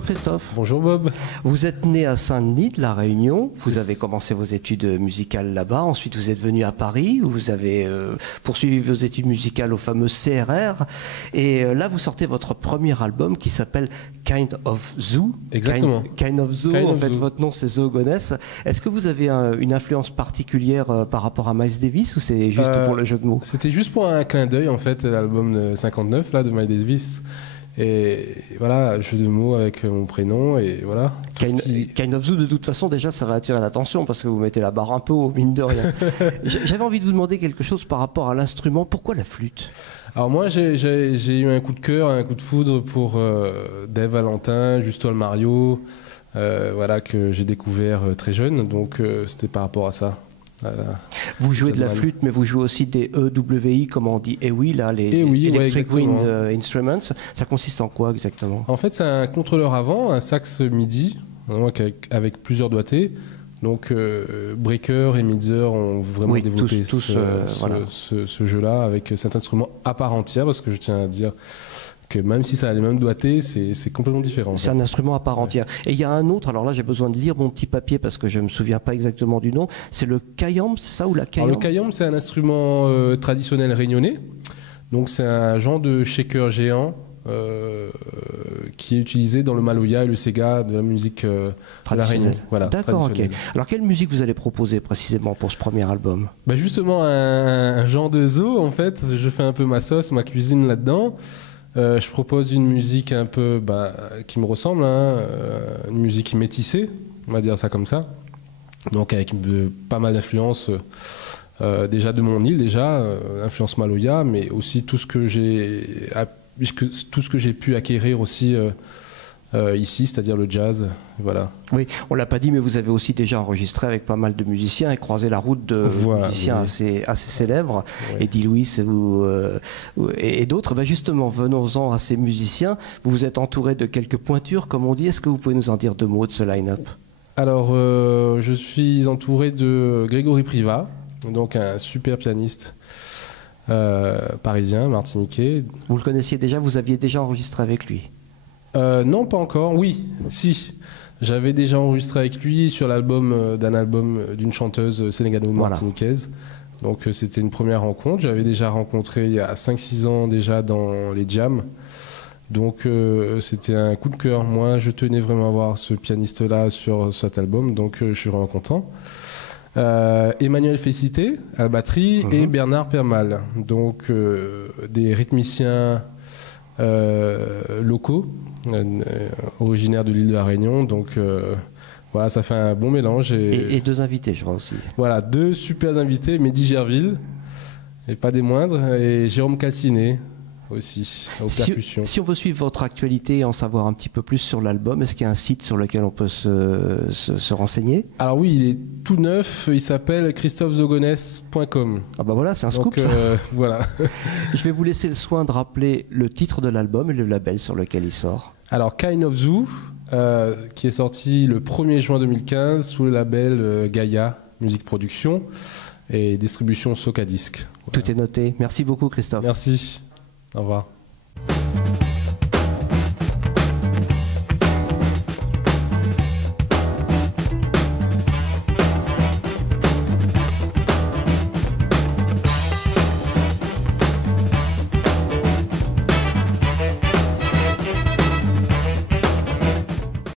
Bonjour Christophe. Bonjour Bob. Vous êtes né à Saint-Denis de la Réunion, vous avez commencé vos études musicales là-bas, ensuite vous êtes venu à Paris où vous avez poursuivi vos études musicales au fameux CRR et là vous sortez votre premier album qui s'appelle Kind of Zoo. Exactement. Kind of Zoo, en fait votre nom c'est Zoogonness. Est-ce que vous avez une influence particulière par rapport à Miles Davis ou c'est juste pour le jeu de mots? C'était juste pour un clin d'œil en fait, l'album de 59 là, de Miles Davis. Et voilà, jeu de mots avec mon prénom et voilà. Kind of Zoo, de toute façon, déjà, ça va attirer l'attention parce que vous mettez la barre un peu haut, mine de rien. J'avais envie de vous demander quelque chose par rapport à l'instrument. Pourquoi la flûte? Alors moi, j'ai eu un coup de cœur, un coup de foudre pour Dave Valentin, Justo Almario, voilà, que j'ai découvert très jeune. Donc c'était par rapport à ça. Vous jouez de la flûte, mais vous jouez aussi des EWI, comme on dit EWI, là, les Electric Wind Instruments. Ça consiste en quoi exactement? En fait, c'est un contrôleur avant, un sax MIDI, donc avec plusieurs doigtés. Donc Breaker et Midzer ont vraiment développé ce jeu-là avec cet instrument à part entière, parce que je tiens à dire que même si ça a les mêmes doigtés, c'est complètement différent. C'est un instrument à part entière. Et il y a un autre, alors là j'ai besoin de lire mon petit papier parce que je ne me souviens pas exactement du nom, c'est le kayam, c'est ça, ou la kayam? Le kayam, c'est un instrument traditionnel réunionnais. Donc c'est un genre de shaker géant qui est utilisé dans le maloya et le sega de la musique de la Réunion. Voilà, d'accord, ok. Alors quelle musique vous allez proposer précisément pour ce premier album? Justement un genre de zoo en fait, je fais un peu ma sauce, ma cuisine là-dedans. Je propose une musique un peu qui me ressemble, une musique métissée, on va dire ça comme ça. Donc avec pas mal d'influences déjà de mon île, influence maloya, mais aussi tout ce que j'ai pu acquérir aussi ici, c'est-à-dire le jazz, voilà. Oui, on l'a pas dit, mais vous avez aussi déjà enregistré avec pas mal de musiciens et croisé la route de musiciens assez célèbres, Eddie Lewis et d'autres. Justement, venons-en à ces musiciens. Vous vous êtes entouré de quelques pointures, comme on dit. Est-ce que vous pouvez nous en dire deux mots de ce line-up? Alors, je suis entouré de Grégory Privat, donc un super pianiste parisien, martiniquais. Vous le connaissiez déjà? Vous aviez déjà enregistré avec lui? Non, pas encore. Oui, si. J'avais déjà enregistré avec lui sur l'album d'une chanteuse sénégalo-martiniquaise. Voilà. Donc c'était une première rencontre. J'avais déjà rencontré il y a 5-6 ans déjà dans les jams. Donc c'était un coup de cœur. Moi, je tenais vraiment à voir ce pianiste-là sur cet album. Donc je suis vraiment content. Emmanuel Fécité à la batterie et Bernard Permal. Donc des rythmiciens locaux, originaires de l'île de la Réunion, donc voilà, ça fait un bon mélange. Et deux invités, je crois aussi. Voilà, deux super invités, Mehdi Gerville, et pas des moindres, et Jérôme Calciné aussi, aux percussions. Si on veut suivre votre actualité et en savoir un petit peu plus sur l'album, est-ce qu'il y a un site sur lequel on peut se renseigner? Alors oui, il est tout neuf, il s'appelle christophezogoness.com. Ah voilà, c'est un scoop ça. Voilà. Je vais vous laisser le soin de rappeler le titre de l'album et le label sur lequel il sort. Alors Kind of Zoo, qui est sorti le 1er juin 2015 sous le label Gaia Musique Production et distribution Socadisc. Voilà. Tout est noté. Merci beaucoup Christophe. Merci. Au revoir.